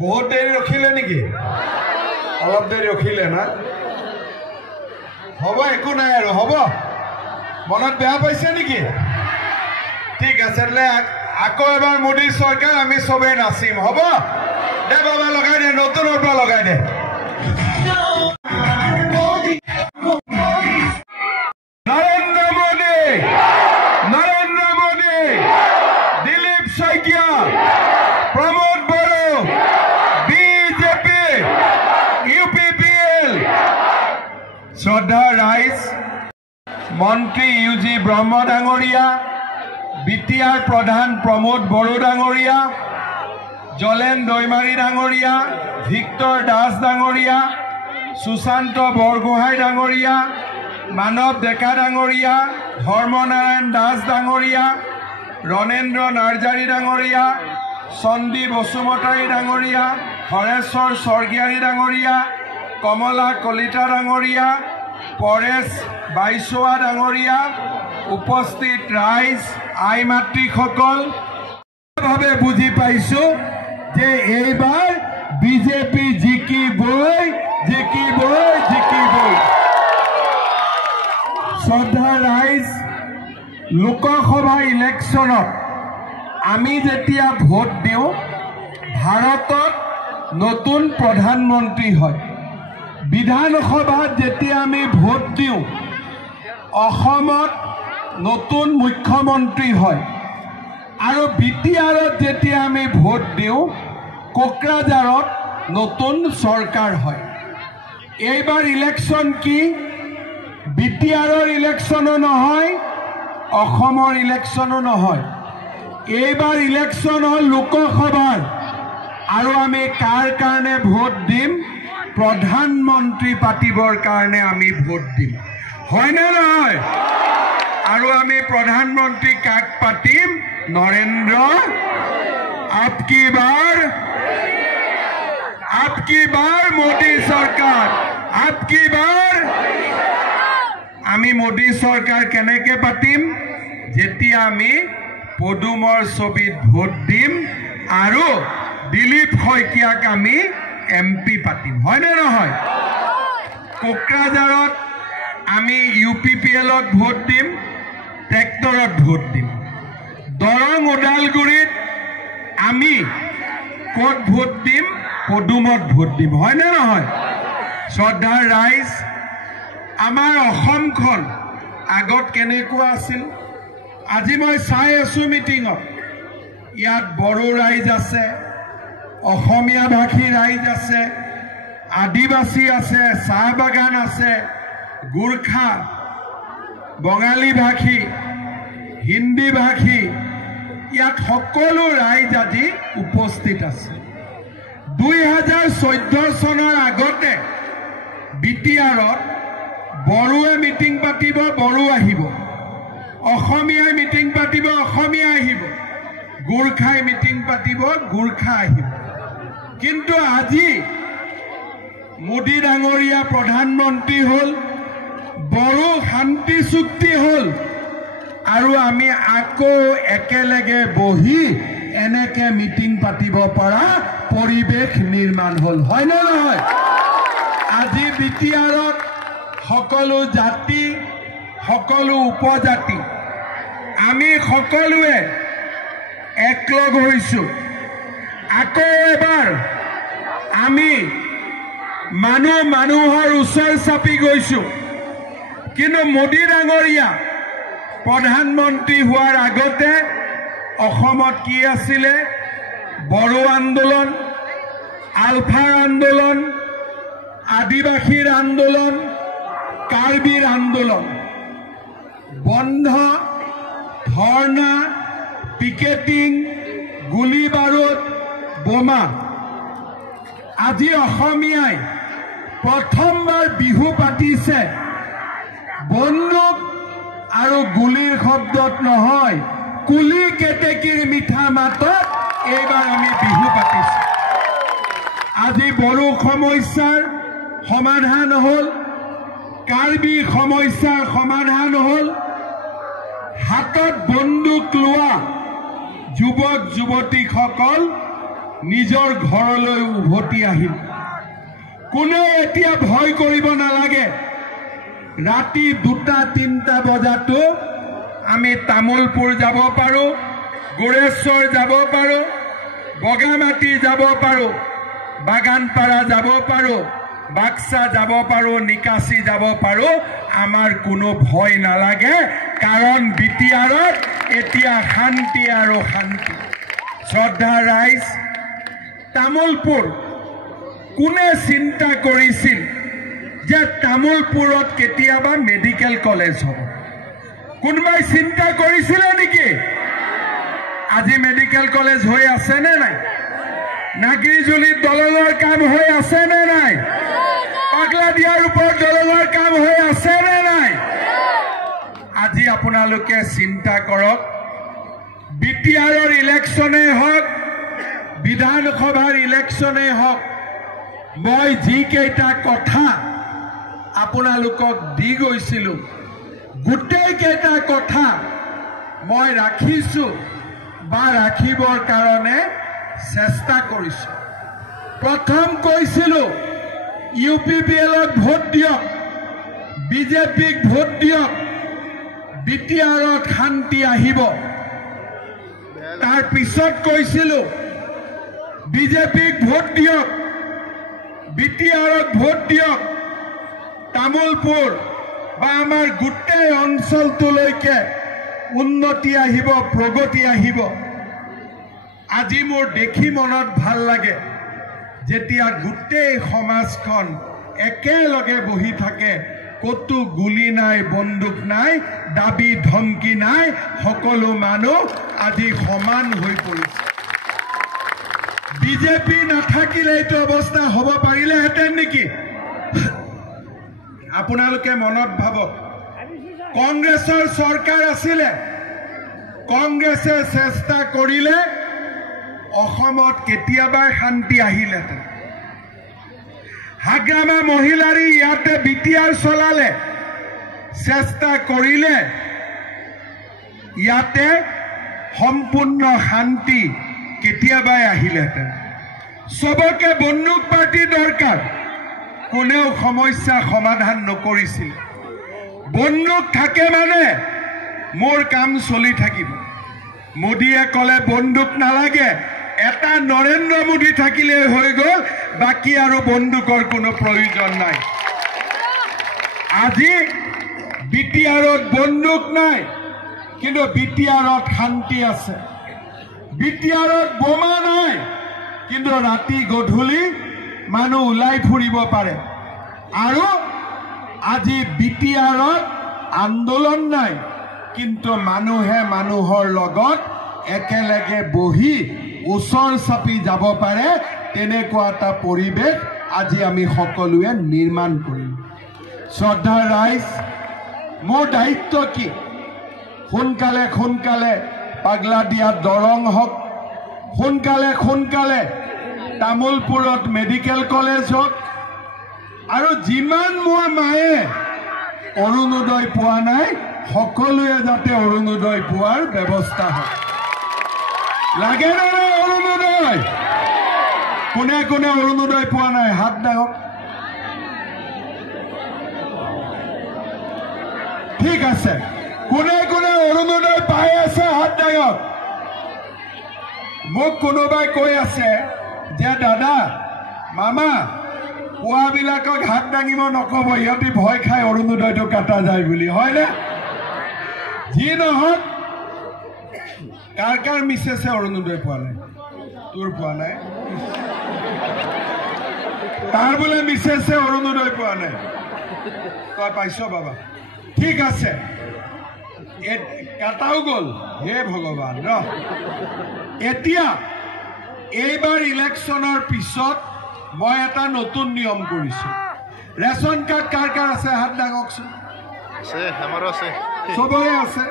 বহুত দেৰি ৰখিলে নেকি? অলপ দেৰি ৰখিলে না? হ'ব, একো নাই আৰু হ'ব। মনত বেয়া পাইছে নেকি? ঠিক আছে, আকৌ এবাৰ মোদী চৰকাৰ আমি চবেই নাচিম, হ'ব দে বাবা, লগাই দে, নতুনৰ পৰা লগাই দে। Narendra Modi, Narendra Modi, Dilip Saikia, Pramod Boro, BJP, UPPL। শ্ৰদ্ধা ৰাইজ, মন্ত্ৰী UG ব্ৰহ্ম ডাঙৰীয়া, BTR প্ৰধান প্ৰমোদ বড়ো ডাঙৰীয়া, জলেন দৈমাৰী ডাঙৰীয়া, ভিক্টৰ দাস ডাঙৰীয়া, সুশান্ত বৰগোহাঁই ডাঙৰীয়া, মানৱ ডেকা ডাঙৰীয়া, ধৰ্মনাৰায়ণ দাস ডাঙৰীয়া, ৰণেন্দ্ৰ নাৰ্জাৰী ডাঙৰীয়া, চন্দী বসুমতাৰী ডাঙৰীয়া, হৰেশ্বৰ স্বৰ্গীয়াৰী ডাঙৰীয়া, কমলা কলিতা ডাঙৰীয়া, পৰেশ বাইছোৱা ডাঙৰীয়া, উপস্থিত ৰাইজ, আই মাতৃসকল, ভাৱে বুজি পাইছো যে এইবাৰ বিজেপি জিকিবই, জিকিবই, জিকিবই। শ্ৰদ্ধা ৰাইজ, লোকসভা ইলেকশ্যনত আমি যেতিয়া ভোট দিওঁ, ভাৰতত নতুন প্ৰধানমন্ত্ৰী হয়। বিধানসভাত যেতিয়া আমি ভোট দিওঁ, অসমত নতুন মুখ্যমন্ত্ৰী হয়। আৰু BTRত যেতিয়া আমি ভোট দিওঁ, কোকৰাঝাৰত নতুন চৰকাৰ হয়। এইবাৰ ইলেকশ্যন কি? BTRৰ ইলেকশ্যনো নহয়, অসমৰ ইলেকশ্যনো নহয়। এইবাৰ ইলেকশ্যন হ'ল লোকসভাৰ। আৰু আমি কাৰ কাৰণে ভোট দিম? প্ৰধানমন্ত্ৰী পাতিবৰ কাৰণে আমি ভোট দিম, হয়নে নহয়? আৰু আমি প্ৰধানমন্ত্ৰী কাক পাতিম? নৰেন্দ্ৰ। আপকি বাৰ মোদী চৰকাৰ, আপকি বাৰ। আমি মোদী চৰকাৰ কেনেকে পাতিম? যেতিয়া আমি পদুমৰ ছবিত ভোট দিম আৰু দিলীপ শইকীয়াক আমি MP পাতিম, হয়নে নহয়? কোকৰাঝাৰত আমি UPPLত ভোট দিম, ট্ৰেক্টৰত ভোট দিম। দৰং ওদালগুৰিত আমি ক'ত ভোট দিম? পদুমত ভোট দিম, হয়নে নহয়? শ্ৰদ্ধাৰ ৰাইজ, আমাৰ অসমখন আগত কেনেকুৱা আছিল? আজি মই চাই আছো মিটিঙত, ইয়াত বড়ো ৰাইজ আছে, অসমীয়া ভাষী ৰাইজ আছে, আদিবাসী আছে, চাহ বাগান আছে, গোৰ্খা, বঙালী ভাষী, হিন্দী ভাষী, ইয়াত সকলো ৰাইজ আজি উপস্থিত আছে। 2014 চনৰ আগতে BTRত বড়োৱে মিটিং পাতিব, বড়ো আহিব, অসমীয়াই মিটিং পাতিব, অসমীয়া আহিব, গোৰ্খাই মিটিং পাতিব, গোৰ্খা আহিব। কিন্তু আজি মোদী ডাঙৰীয়া প্ৰধানমন্ত্ৰী হ'ল, বড়ো শান্তি চুক্তি হ'ল, আৰু আমি আকৌ একেলগে বহি এনেকে মিটিং পাতিব পৰা পৰিৱেশ নিৰ্মাণ হ'ল, হয়নে নহয়? আজি BTRত সকলো জাতি, সকলো উপজাতি, আমি সকলোৱে একলগ হৈছো। আকৌ এবাৰ আমি মানুহৰ ওচৰ চাপি গৈছো। কিন্তু মোদী ডাঙৰীয়া প্ৰধানমন্ত্ৰী হোৱাৰ আগতে অসমত কি আছিলে? বড়ো আন্দোলন, আলফাৰ আন্দোলন, আদিবাসীৰ আন্দোলন, কাৰ্বিৰ আন্দোলন, বন্ধ, ধৰ্ণা, পিকেটিং, গুলী বাৰুদ, বোমা। আজি অসমীয়াই প্ৰথমবাৰ বিহু পাতিছে বন্দুক আৰু গুলীৰ শব্দত নহয়, কুলি কেতেকীৰ মিঠা মাতত এইবাৰ আমি বিহু পাতিছো। আজি বড়ো সমস্যাৰ সমাধান হ'ল, কাৰ্বি সমস্যাৰ সমাধান হ'ল। হাতত বন্দুক লোৱা যুৱক যুৱতীসকল নিজৰ ঘৰলৈ উভতি আহিম কোনেও এতিয়া ভয় কৰিব নালাগে ৰাতি 2-3টা বজাতো আমি তামোলপুৰ যাব পাৰো গোৰেশ্বৰ যাব পাৰো বগামাটি যাব পাৰো বাগানপাৰা যাব পাৰো বাক্সা যাব পাৰো নিকাশি যাব পাৰো আমাৰ কোনো ভয় নালাগে কাৰণ বিটিআৰত এতিয়া শান্তি আৰু শান্তি শ্ৰদ্ধা ৰাইজ তামোলপুৰ কোনে চিন্তা কৰিছিল যে তামোলপুৰত কেতিয়াবা মেডিকেল কলেজ হ'ব কোনবাই চিন্তা কৰিছিল নেকি আজি মেডিকেল কলেজ হৈ আছে নে নাই নাগৰিজুলিত দলঙৰ কাম হৈ আছে নে নাই পাগলাদিয়াৰ ওপৰত দলঙৰ কাম হৈ আছে নে নাই আজি আপোনালোকে চিন্তা কৰক বিটিআৰৰ ইলেকশ্যনে হওক বিধানসভাৰ ইলেকশ্যনে হওক মই যিকেইটা কথা আপোনালোকক দি গৈছিলোঁ গোটেইকেইটা কথা মই ৰাখিছোঁ বা ৰাখিবৰ কাৰণে চেষ্টা কৰিছোঁ প্ৰথম কৈছিলোঁ UPPLত ভোট দিয়ক বিজেপিক ভোট দিয়ক বিটিআৰত শান্তি আহিব তাৰ পিছত কৈছিলোঁ বিজেপিক ভোট দিয়ক বিটিআৰত ভোট দিয়ক তামোলপুৰ বা আমাৰ গোটেই অঞ্চলটোলৈকে উন্নতি আহিব প্ৰগতি আহিব আজি মোৰ দেখি মনত ভাল লাগে যেতিয়া গোটেই সমাজখন একেলগে বহি থাকে কতো গুলি নাই বন্দুক নাই দাবী ধমকি নাই সকলো মানুহ আজি সমান হৈ পৰিছে বিজেপি নাথাকিলে এইটো অৱস্থা হ'ব পাৰিলেহেঁতেন নেকি আপোনালোকে মনত ভাবক কংগ্ৰেছৰ চৰকাৰ আছিলে কংগ্ৰেছে চেষ্টা কৰিলে অসমত কেতিয়াবা শান্তি আহিলেহেঁতেন হাগ্ৰামা মহিলাৰী ইয়াতে বিটিআৰ চলালে চেষ্টা কৰিলে ইয়াতে সম্পূৰ্ণ শান্তি কেতিয়াবাই আহিলেহেঁতেন সবকে বন্দুক পাৰ্টি দৰকাৰ কোনেও সমস্যা সমাধান নকৰিছিল বন্দুক থাকে মানে মোৰ কাম চলি থাকিব মোদীয়ে ক'লে বন্দুক নালাগে এটা নৰেন্দ্ৰ মোদী থাকিলে হৈ গ'ল বাকি আৰু বন্দুকৰ কোনো প্ৰয়োজন নাই আজি বিটিআৰত বন্দুক নাই কিন্তু বিটিআৰত শান্তি আছে বিটিআৰত বোমা নাই কিন্তু ৰাতি গধূলি মানুহ ওলাই ফুৰিব পাৰে আৰু আজি বিটিআৰত আন্দোলন নাই কিন্তু মানুহে মানুহৰ লগত একেলগে বহি ওচৰ চাপি যাব পাৰে তেনেকুৱা এটা পৰিৱেশ আজি আমি সকলোৱে নিৰ্মাণ কৰিম শ্ৰদ্ধা ৰাইজ মোৰ দায়িত্ব কি সোনকালে সোনকালে পাগলাদিয়া দৰং হওক সোনকালে তামোলপুৰত মেডিকেল কলেজ হওক আৰু যিমান মোৰ মায়ে অৰুণোদয় পোৱা নাই সকলোৱে যাতে অৰুণোদয় পোৱাৰ ব্যৱস্থা হয় লাগে নে নাই অৰুণোদয় কোনে কোনে অৰুণোদয় পোৱা নাই হাত দাঙক ঠিক আছে কোনে কোনে অৰুণোদয় পাই আছে হাত দাঙক মোক কোনোবাই কৈ আছে যে দাদা মামা পুৱাবিলাকক হাত দাঙিব নকব ইহঁতি ভয় খাই অৰুণোদয়টো কাটা যায় বুলি হয়নে যি নহওক কাৰ কাৰ মিছেছে অৰুণোদয় পোৱা নাই তোৰ পোৱা নাই তাৰ বোলে মিছেছে অৰুণোদয় পোৱা নাই তই পাইছ বাবা ঠিক আছে কাটাও গ'ল হে ভগৱান ন এতিয়া এইবাৰ ইলেকশ্যনৰ পিছত মই এটা নতুন নিয়ম কৰিছোঁ ৰেচন কাৰ্ড কাৰ কাৰ আছে হাত দাঙকচোন চবৰে আছে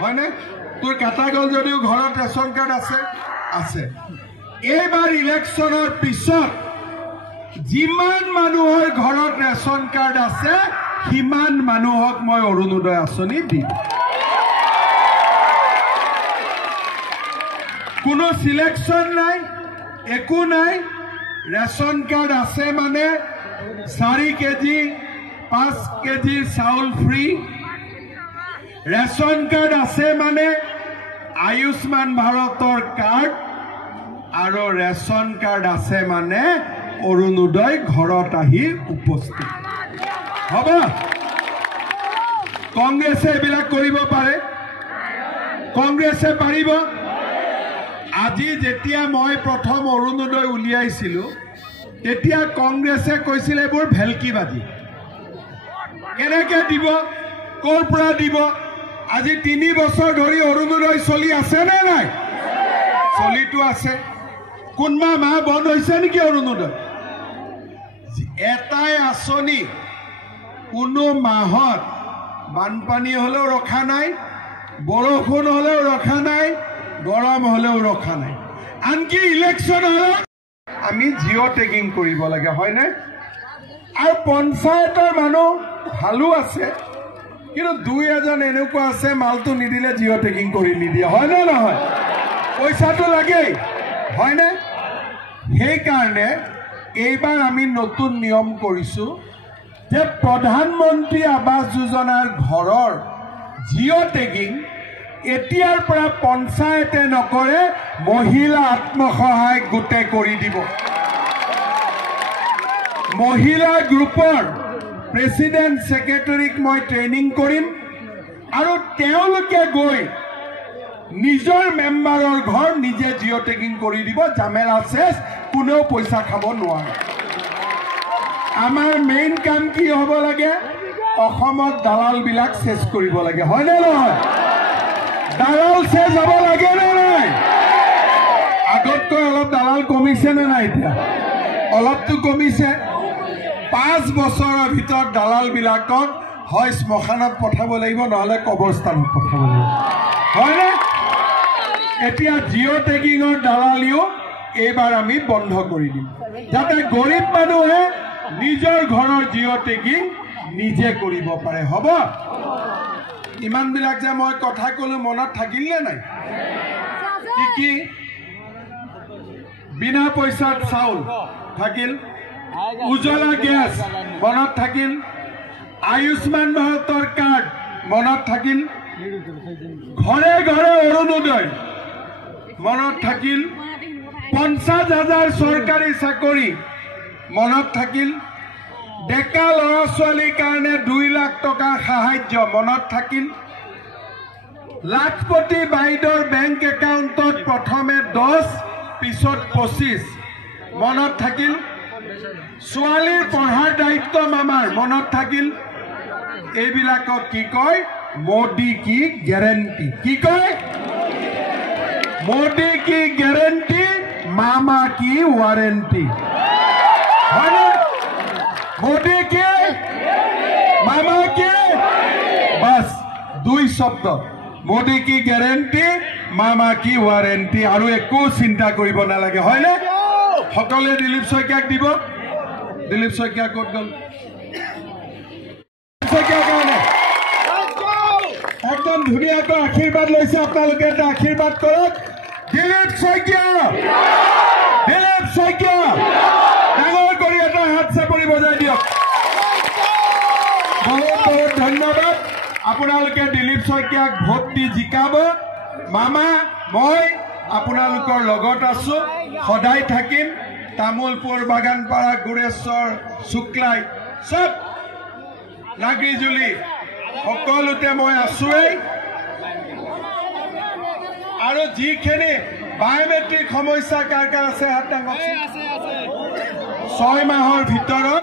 হয়নে তোৰ কাটা গ'ল যদিও ঘৰত ৰেচন কাৰ্ড আছে এইবাৰ ইলেকশ্যনৰ পিছত যিমান মানুহৰ ঘৰত ৰেচন কাৰ্ড আছে সিমান মানুহক মই অৰুণোদয় আঁচনি দিম কোনো সিলেকশ্যন নাই একো নাই ৰেচন কাৰ্ড আছে মানে 4 কেজি 5 কেজি চাউল ফ্ৰী ৰেচন কাৰ্ড আছে মানে আয়ুষ্মান ভাৰতৰ কাৰ্ড আৰু ৰেচন কাৰ্ড আছে মানে অৰুণোদয় ঘৰত আহি উপস্থিত হ'ব কংগ্ৰেছে এইবিলাক কৰিব পাৰে কংগ্ৰেছে পাৰিব আজি যেতিয়া মই প্ৰথম অৰুণোদয় উলিয়াইছিলো তেতিয়া কংগ্ৰেছে কৈছিল এবোৰ ভেলকিবাদী কেনেকৈ দিব কৰ পৰা দিব আজি 3 বছৰ ধৰি অৰুণোদয় চলি আছে নে নাই চলিটো আছে কোনবা মাহ বন্ধ হৈছে নেকি অৰুণোদয় এটাই আঁচনি কোনো মাহত বানপানী হলেও ৰখা নাই বৰষুণ হলেও ৰখা নাই গৰম হলেও ৰখা নাই আনকি ইলেকশ্যন হলেও আমি জিঅ' টেগিং কৰিব লাগে হয়নে আৰু পঞ্চায়তৰ মানুহ ভালো আছে কিন্তু 2-এজন এনেকুৱা আছে মালটো নিদিলে জিঅ' টেগিং কৰি নিদিয়ে হয়নে নহয় পইচাটো লাগেই হয়নে সেইকাৰণে এইবাৰ আমি নতুন নিয়ম কৰিছো যে প্ৰধানমন্ত্ৰী আৱাস যোজনাৰ ঘৰৰ জিঅ' টেগিং এতিয়াৰ পৰা পঞ্চায়তে নকৰে মহিলা আত্মসহায়ক গোটে কৰি দিব মহিলা গ্ৰুপৰ প্ৰেসিডেন্ট সেক্ৰেটাৰীক মই ট্ৰেইনিং কৰিম আৰু তেওঁলোকে গৈ নিজৰ মেম্বাৰৰ ঘৰ নিজে জিঅ' টেগিং কৰি দিব জামেলা শেষ কোনেও পইচা খাব নোৱাৰে আমাৰ মেইন কাম কি হ'ব লাগে অসমত দালাল বিলাক শেষ কৰিব লাগে হয় নে নহয় দালাল শেষ হ'ব লাগে নে নাই আগতকৈ অলপ দালাল কমিছে নে নাই এতিয়া অলপটো কমিছে 5 বছৰৰ ভিতৰত দালাল বিলাকক হয় শ্মশানত পঠাব লাগিব নহলে কবৰস্থানত পঠাব লাগিব হয়নে এতিয়া জিঅ' টেগিঙৰ দালালিও এইবাৰ আমি বন্ধ কৰি দিম যাতে গৰীব মানুহে নিজৰ ঘৰৰ জিঅ' টেগিং নিজে কৰিব পাৰে হ'ব ইমান বিলাক যে মই কথা কলো মনত থাকিল নে নাই কি বিনা পইচাত চাউল থাকিল উজ্জ্বলা গেছ মনত থাকিল আয়ুষ্মান ভাৰতৰ কাৰ্ড মনত থাকিল ঘৰে ঘৰে অৰুণোদয় মনত থাকিল 50,000 চৰকাৰী চাকৰি মনত থাকিল ডেকা ল'ৰা ছোৱালীৰ কাৰণে 2 লাখ টকা সাহায্য মনত থাকিল লাখপতি বাইদেউৰ বেংক একাউণ্টত প্ৰথমে 10 পিছত 25 মনত থাকিল ছোৱালীৰ পঢ়াৰ দায়িত্ব মামাৰ মনত থাকিল এইবিলাকক কি কয় মোদী কি গ্যাৰেণ্টি কি কয় মোদী কি গ্যাৰেণ্টি মামা কি ওয়ারেন্টি হয়নে মোদী কি মামা কি বাস 2 শব্দ মোদী কি গ্যাৰেণ্টি মামা কি ওয়াৰেন্টি আৰু একো চিন্তা কৰিব নালাগে হয়নে সকলে দিলীপ শইকীয়াক দিব দিলীপ শইকীয়া ক'ত গ'ল একদম ধুনীয়াকৈ আশীৰ্বাদ লৈছে আপোনালোকে এটা আশীৰ্বাদ কৰক দিলীপ শইকীয়া ডাঙৰ কৰি এটা হাত চাপৰি বজাই দিয়ক বহুত বহুত ধন্যবাদ আপোনালোকে দিলীপ শইকীয়াক ভোট দি জিকাব মামা মই আপোনালোকৰ লগত আছো সদায় থাকিম তামোলপুৰ বাগানপাৰা গুৰেশ্বৰ শুক্লাই সব নাগৰিজুলি সকলোতে মই আছোৱেই আৰু যিখিনি বায়োমেট্ৰিক সমস্যা কাৰ কাৰ আছে হাত দাঙক 6 মাহৰ ভিতৰত